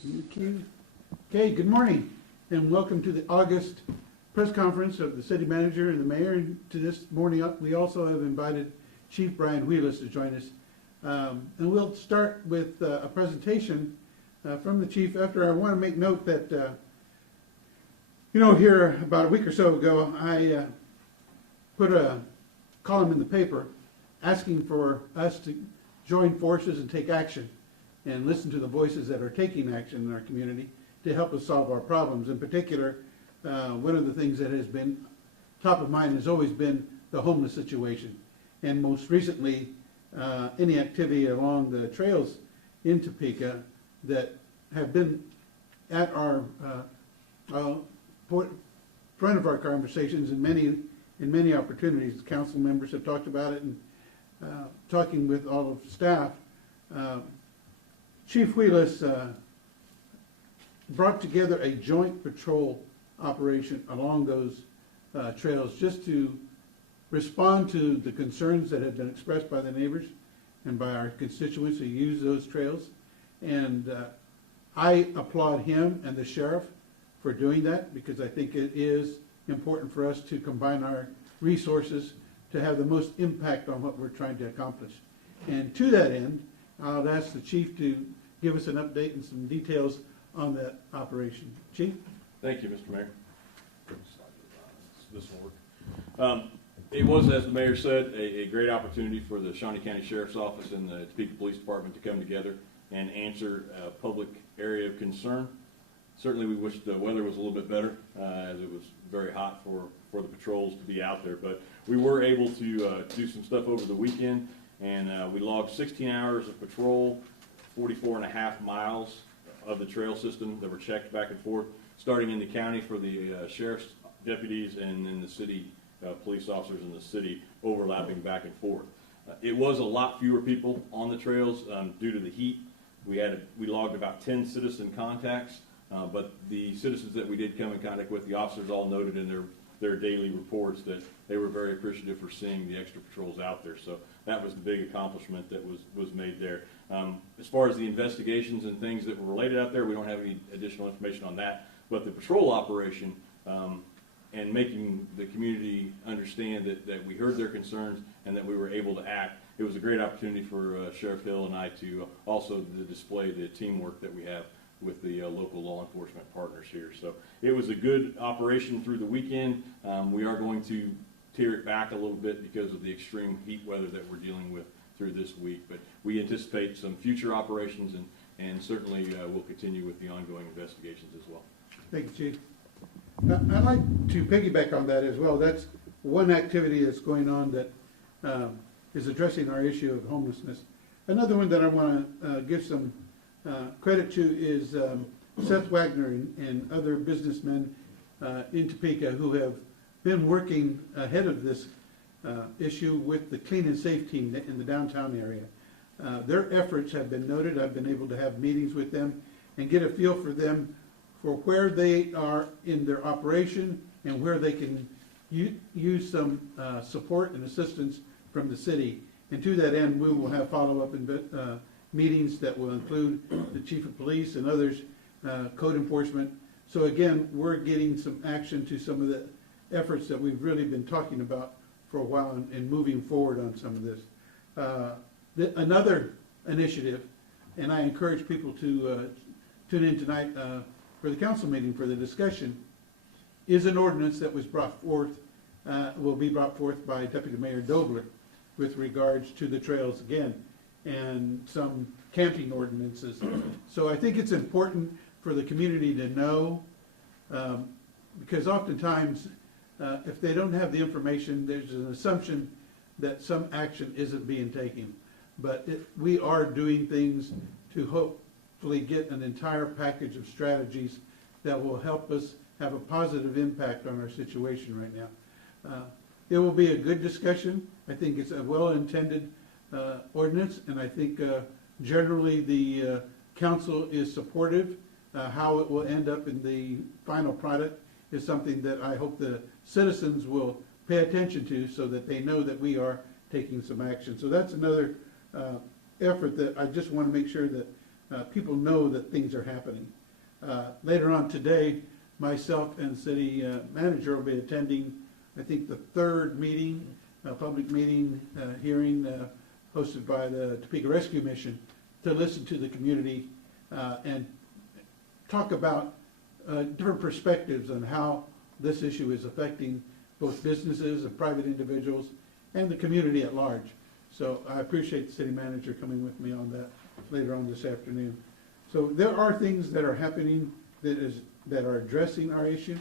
Okay, good morning, and welcome to the August press conference of the city manager and the mayor. And to this morning, we also have invited Chief Brian Wheelis to join us. And we'll start with a presentation from the chief. After, I want to make note that, here about a week or so ago, I put a column in the paper asking for us to join forces and take action and listen to the voices that are taking action in our community to help us solve our problems. In particular, one of the things that has been top of mind has always been the homeless situation. And most recently, any activity along the trails in Topeka that have been at our front of our conversations in many opportunities. Council members have talked about it, and talking with all of staff. Chief Wheelis brought together a joint patrol operation along those trails just to respond to the concerns that have been expressed by the neighbors and by our constituents who use those trails. And I applaud him and the sheriff for doing that, because I think it is important for us to combine our resources to have the most impact on what we're trying to accomplish. And to that end, I'll ask the chief to give us an update and some details on that operation. Chief? Thank you, Mr. Mayor. This will work. It was, as the mayor said, a great opportunity for the Shawnee County Sheriff's Office and the Topeka Police Department to come together and answer a public area of concern. Certainly we wish the weather was a little bit better, as it was very hot for the patrols to be out there. But we were able to do some stuff over the weekend, and we logged 16 hours of patrol, 44.5 miles of the trail system that were checked back and forth, starting in the county for the sheriff's deputies and then the city police officers in the city, overlapping back and forth. It was a lot fewer people on the trails due to the heat. We logged about 10 citizen contacts, but the citizens that we did come in contact with, the officers all noted in their daily reports that they were very appreciative for seeing the extra patrols out there. So that was the big accomplishment that was made there. As far as the investigations and things that were related out there, we don't have any additional information on that. But the patrol operation and making the community understand that we heard their concerns and that we were able to act, it was a great opportunity for Sheriff Hill and I to also display the teamwork that we have with the local law enforcement partners here. So it was a good operation through the weekend. We are going to tear it back a little bit because of the extreme heat weather that we're dealing with through this week. But we anticipate some future operations, and certainly we'll continue with the ongoing investigations as well. Thank you, Chief. I'd like to piggyback on that as well. That's one activity that's going on that is addressing our issue of homelessness. Another one that I want to give some credit to is Seth Wagner and other businessmen in Topeka who have been working ahead of this issue with the Clean and Safe team in the downtown area. Their efforts have been noted. I've been able to have meetings with them and get a feel for them for where they are in their operation and where they can use some support and assistance from the city. And to that end, we will have follow-up meetings that will include the chief of police and others, code enforcement. So again, we're getting some action to some of the efforts that we've really been talking about for a while and moving forward on some of this. Another initiative, and I encourage people to tune in tonight for the council meeting for the discussion, is an ordinance that was brought forth, will be brought forth by Deputy Mayor Dobler with regards to the trails again, and some camping ordinances. So I think it's important for the community to know, because oftentimes if they don't have the information, there's an assumption that some action isn't being taken. But we are doing things to hopefully get an entire package of strategies that will help us have a positive impact on our situation right now. It will be a good discussion. I think it's a well-intended ordinance, and I think generally the council is supportive. How it will end up in the final product is something that I hope the citizens will pay attention to, so that they know that we are taking some action. So that's another effort that I just want to make sure that people know that things are happening. Later on today, myself and city manager will be attending, I think, the third meeting, public meeting, hearing hosted by the Topeka Rescue Mission to listen to the community and talk about different perspectives on how this issue is affecting both businesses and private individuals and the community at large. So I appreciate the city manager coming with me on that later on this afternoon. So there are things that are happening that are addressing our issue.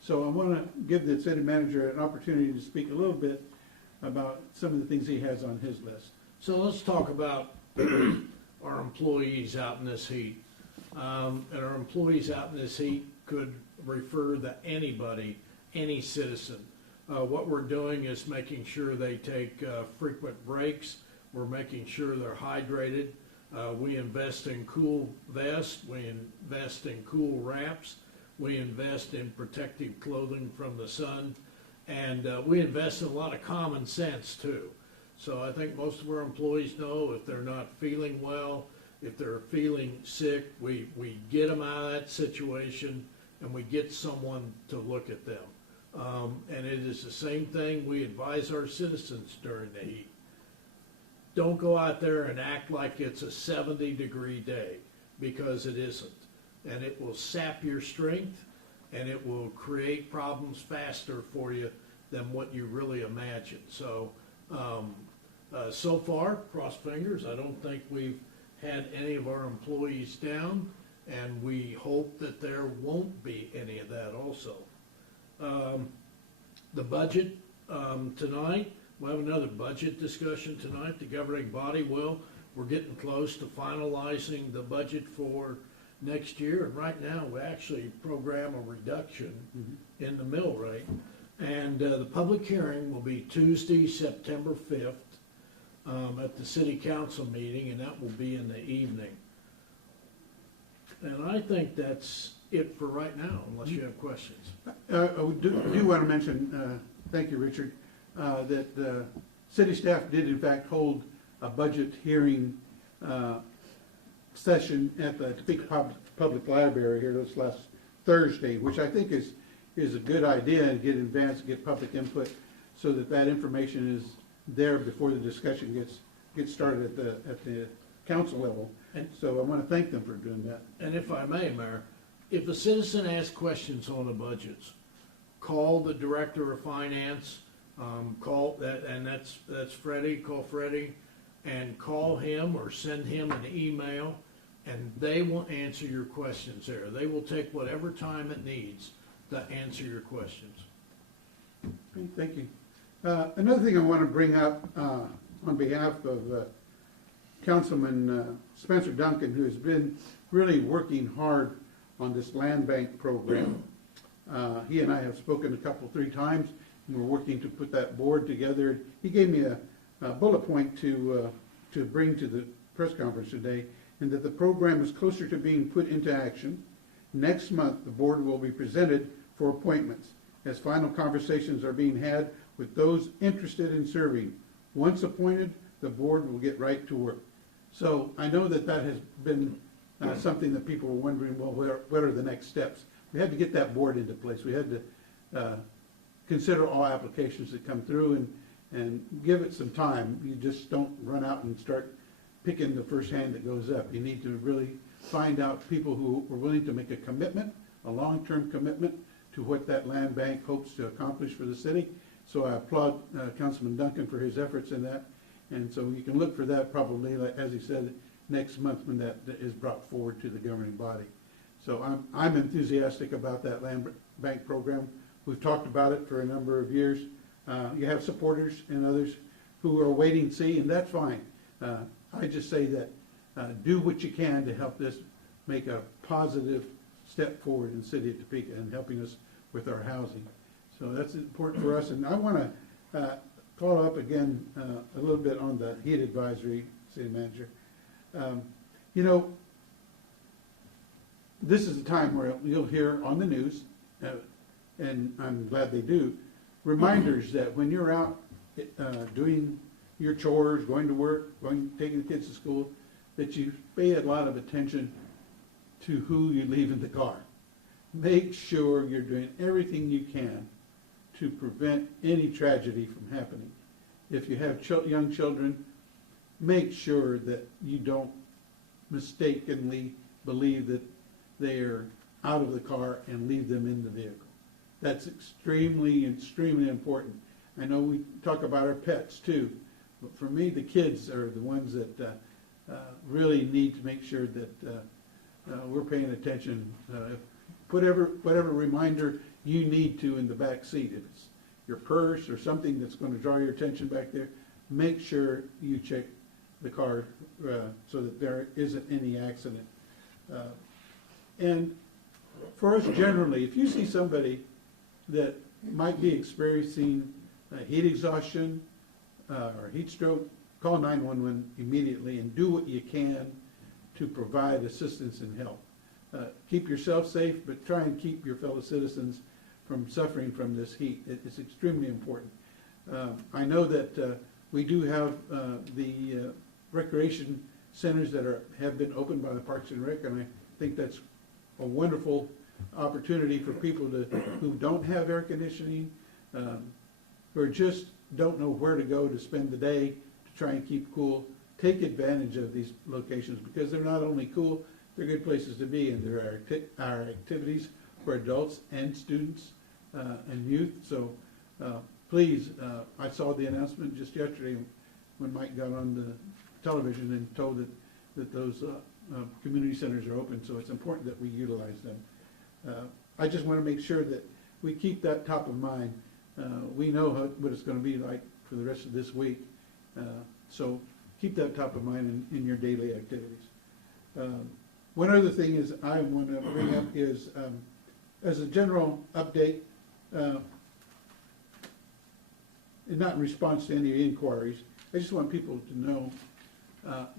So I want to give the city manager an opportunity to speak a little bit about some of the things he has on his list. So let's talk about our employees out in this heat. And our employees out in this heat could refer to anybody, any citizen. What we're doing is making sure they take frequent breaks. We're making sure they're hydrated. We invest in cool vests. We invest in cool wraps. We invest in protective clothing from the sun. And we invest in a lot of common sense too. So I think most of our employees know if they're not feeling well, if they're feeling sick, we get them out of that situation and we get someone to look at them. And it is the same thing we advise our citizens during the heat. Don't go out there and act like it's a 70-degree day, because it isn't. And it will sap your strength, and it will create problems faster for you than what you really imagine. So, so far, cross fingers, I don't think we've had any of our employees down, and we hope that there won't be any of that also. The budget tonight, we'll have another budget discussion tonight. The governing body will. We're getting close to finalizing the budget for next year, and right now we actually program a reduction in the mill rate. And the public hearing will be Tuesday, September 5th at the city council meeting, and that will be in the evening. And I think that's it for right now, unless you have questions. I do want to mention, thank you, Richard, that the city staff did in fact hold a budget hearing session at the Topeka Public Library here this last Thursday, which I think is a good idea, and get in advance, get public input, so that information is there before the discussion gets started at the council level. And so I want to thank them for doing that. And if I may, Mayor, if a citizen asks questions on the budgets, call the director of finance, call that, and that's Freddie, call Freddie, and call him or send him an email, and they will answer your questions there. They will take whatever time it needs to answer your questions. Okay, thank you. Another thing I want to bring up on behalf of Councilman Spencer Duncan, who has been really working hard on this land bank program. He and I have spoken three times, and we're working to put that board together. He gave me a bullet point to bring to the press conference today, and that the program is closer to being put into action. Next month, the board will be presented for appointments, as final conversations are being had with those interested in serving. Once appointed, the board will get right to work. So I know that has been something that people were wondering, well, what are the next steps? We had to get that board into place. We had to consider all applications that come through and give it some time. You just don't run out and start picking the first hand that goes up. You need to really find out people who are willing to make a commitment, a long-term commitment to what that land bank hopes to accomplish for the city. So I applaud Councilman Duncan for his efforts in that. And so you can look for that probably, like, as he said, next month when that is brought forward to the governing body. So I'm enthusiastic about that land bank program. We've talked about it for a number of years. You have supporters and others who are waiting to see, and that's fine. I just say that do what you can to help this make a positive step forward in the city of Topeka and helping us with our housing. So that's important for us. And I want to follow up again a little bit on the heat advisory, city manager. You know, this is a time where you'll hear on the news, and I'm glad they do, reminders that when you're out doing your chores, going to work, taking the kids to school, that you pay a lot of attention to who you leave in the car. Make sure you're doing everything you can to prevent any tragedy from happening. If you have young children, make sure that you don't mistakenly believe that they are out of the car and leave them in the vehicle. That's extremely, extremely important. I know we talk about our pets too, but for me, the kids are the ones that really need to make sure that we're paying attention. Whatever reminder you need to in the back seat, if it's your purse or something that's going to draw your attention back there, make sure you check the car so that there isn't any accident. And for us generally, if you see somebody that might be experiencing heat exhaustion or heat stroke, call 911 immediately and do what you can to provide assistance and help. Keep yourself safe, but try and keep your fellow citizens from suffering from this heat. It's extremely important. I know that we do have the recreation centers that have been opened by the Parks and Rec, and I think that's a wonderful opportunity for people who don't have air conditioning, who just don't know where to go to spend the day to try and keep cool. Take advantage of these locations because they're not only cool, they're good places to be, and there are activities for adults and students and youth. So please, I saw the announcement just yesterday when Mike got on the television and told that those community centers are open, so it's important that we utilize them. I just want to make sure that we keep that top of mind. We know what it's going to be like for the rest of this week, so keep that top of mind in your daily activities. One other thing is I want to bring up is, as a general update, not in response to any inquiries, I just want people to know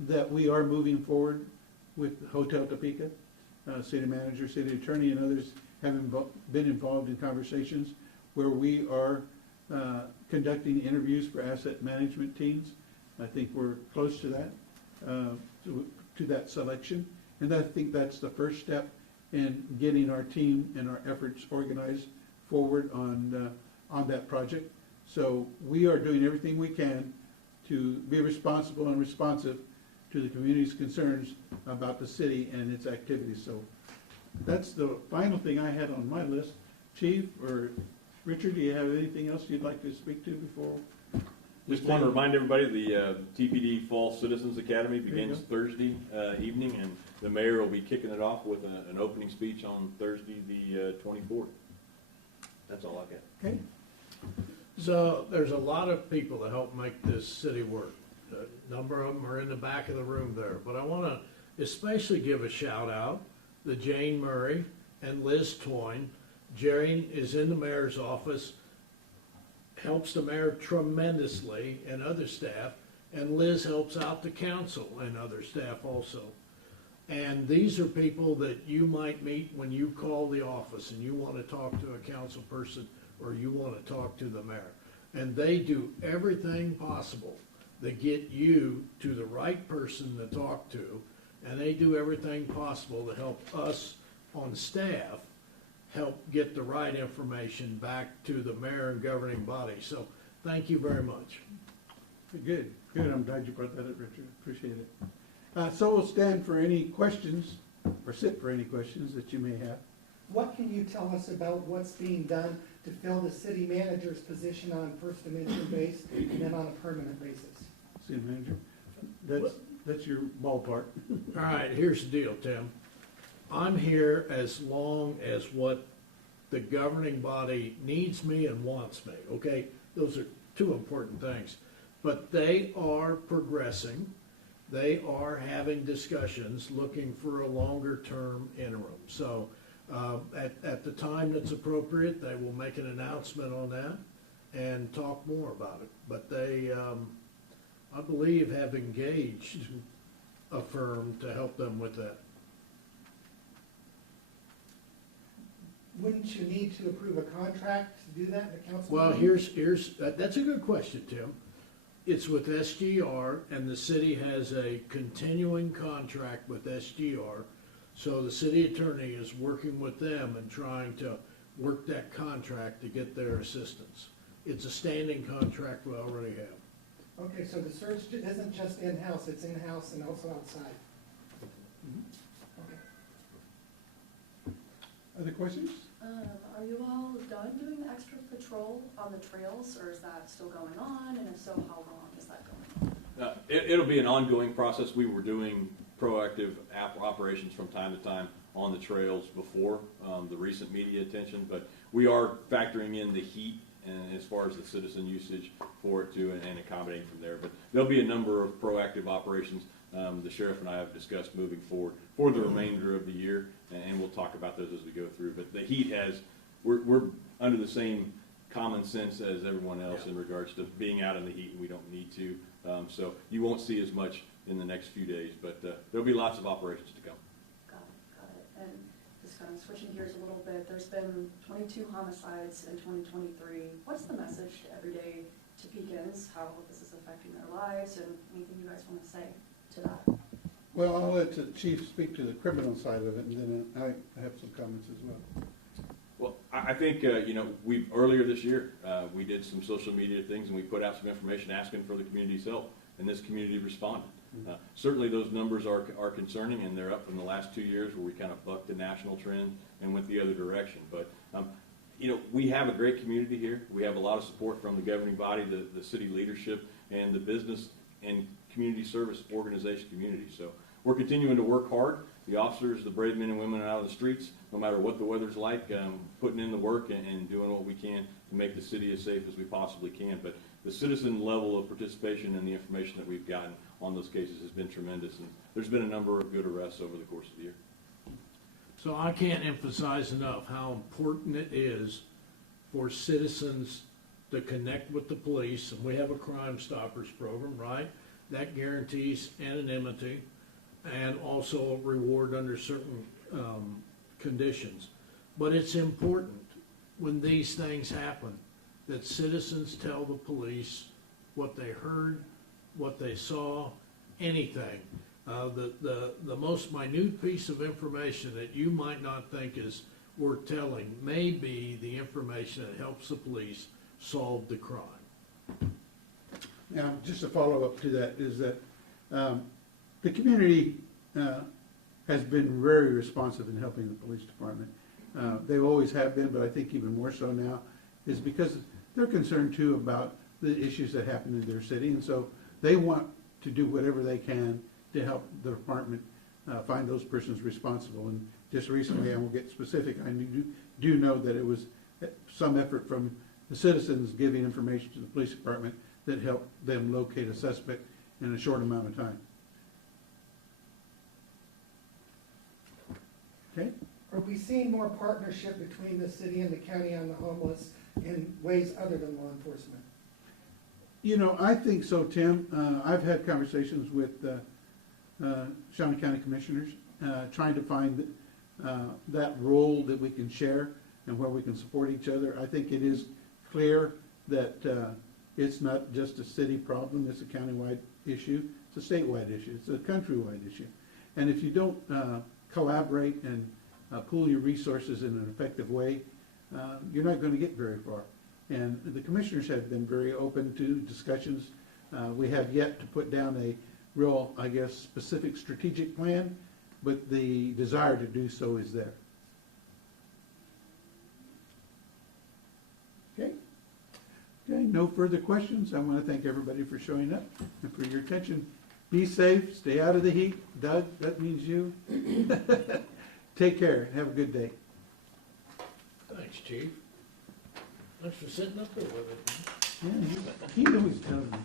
that we are moving forward with Hotel Topeka. City manager, city attorney, and others have been involved in conversations where we are conducting interviews for asset management teams. I think we're close to that, to that selection. And I think that's the first step in getting our team and our efforts organized forward on that project. So we are doing everything we can to be responsible and responsive to the community's concerns about the city and its activities. So that's the final thing I had on my list. Chief or Richard, do you have anything else you'd like to speak to before? Just want to remind everybody, the TPD Fall Citizens Academy begins Thursday evening, and the mayor will be kicking it off with an opening speech on Thursday, the 24th. That's all I got. Okay. So there's a lot of people that help make this city work. A number of them are in the back of the room there, but I want to especially give a shout out to Jane Murray and Liz Toyne. Jane is in the mayor's office, helps the mayor tremendously and other staff, and Liz helps out the council and other staff also. And these are people that you might meet when you call the office and you want to talk to a council person or you want to talk to the mayor. And they do everything possible to get you to the right person to talk to, and they do everything possible to help us on staff help get the right information back to the mayor and governing body. So thank you very much. Good. I'm glad you brought that up, Richard. Appreciate it. So we'll stand for any questions, or sit for any questions that you may have. What can you tell us about what's being done to fill the city manager's position on first dimension base and then on a permanent basis? City manager, that's your ballpark. All right, here's the deal, Tim. I'm here as long as what the governing body needs me and wants me, okay? Those are two important things. But they are progressing. They are having discussions looking for a longer term interim. So at the time that's appropriate, they will make an announcement on that and talk more about it. But they, I believe, have engaged a firm to help them with that. Wouldn't you need to approve a contract to do that, the council? Well, meeting? that's a good question, Tim. It's with SGR, and the city has a continuing contract with SGR. So the city attorney is working with them and trying to work that contract to get their assistance. It's a standing contract we already have. Okay, so the search isn't just in-house, it's in-house and also outside. Okay. Other questions? Are you all done doing extra patrol on the trails, or is that still going on? And if so, how long is that going on? It'll be an ongoing process. We were doing proactive operations from time to time on the trails before the recent media attention, but we are factoring in the heat and as far as the citizen usage for it too, and accommodating from there. But there'll be a number of proactive operations the sheriff and I have discussed moving forward for the remainder of the year, and we'll talk about those as we go through. But the heat we're under the same common sense as everyone else in regards to being out in the heat, and we don't need to. So you won't see as much in the next few days, but there'll be lots of operations to come. Got it. And just kind of switching gears a little bit, there's been 22 homicides in 2023. What's the message to everyday Topekans, how this is affecting their lives, and anything you guys want to say to that? Well, I'll let the chief speak to the criminal side of it, and then I have some comments as well. Well, I think, earlier this year, we did some social media things and we put out some information asking for the community's help, and this community responded. Certainly those numbers are concerning, and they're up from the last 2 years where we kind of bucked the national trend and went the other direction. But, we have a great community here. We have a lot of support from the governing body, the city leadership, and the business and community service organization community. So we're continuing to work hard. The officers, the brave men and women out of the streets, no matter what the weather's like, putting in the work and doing what we can to make the city as safe as we possibly can. But the citizen level of participation and the information that we've gotten on those cases has been tremendous, and there's been a number of good arrests over the course of the year. So I can't emphasize enough how important it is for citizens to connect with the police, and we have a Crime Stoppers program, right? That guarantees anonymity and also a reward under certain conditions. But it's important when these things happen that citizens tell the police what they heard, what they saw, anything. The most minute piece of information that you might not think is worth telling may be the information that helps the police solve the crime. Now, just a follow-up to that is that the community has been very responsive in helping the police department. They always have been, but I think even more so now, is because they're concerned too about the issues that happen in their city, and so they want to do whatever they can to help the department find those persons responsible. And just recently, I won't get specific, I do know that it was some effort from the citizens giving information to the police department that helped them locate a suspect in a short amount of time. Okay? Are we seeing more partnership between the city and the county on the homeless in ways other than law enforcement? I think so, Tim. I've had conversations with Shawnee County commissioners, trying to find that role that we can share and where we can support each other. I think it is clear that it's not just a city problem, it's a countywide issue, it's a statewide issue, it's a countrywide issue. And if you don't collaborate and pool your resources in an effective way, you're not going to get very far. And the commissioners have been very open to discussions. We have yet to put down a real, specific strategic plan, but the desire to do so is there. Okay? Okay, no further questions. I want to thank everybody for showing up and for your attention. Be safe, stay out of the heat. Doug, that means you. Take care, have a good day. Thanks, Chief. Thanks for sitting up there with it. Yeah, he always tells me.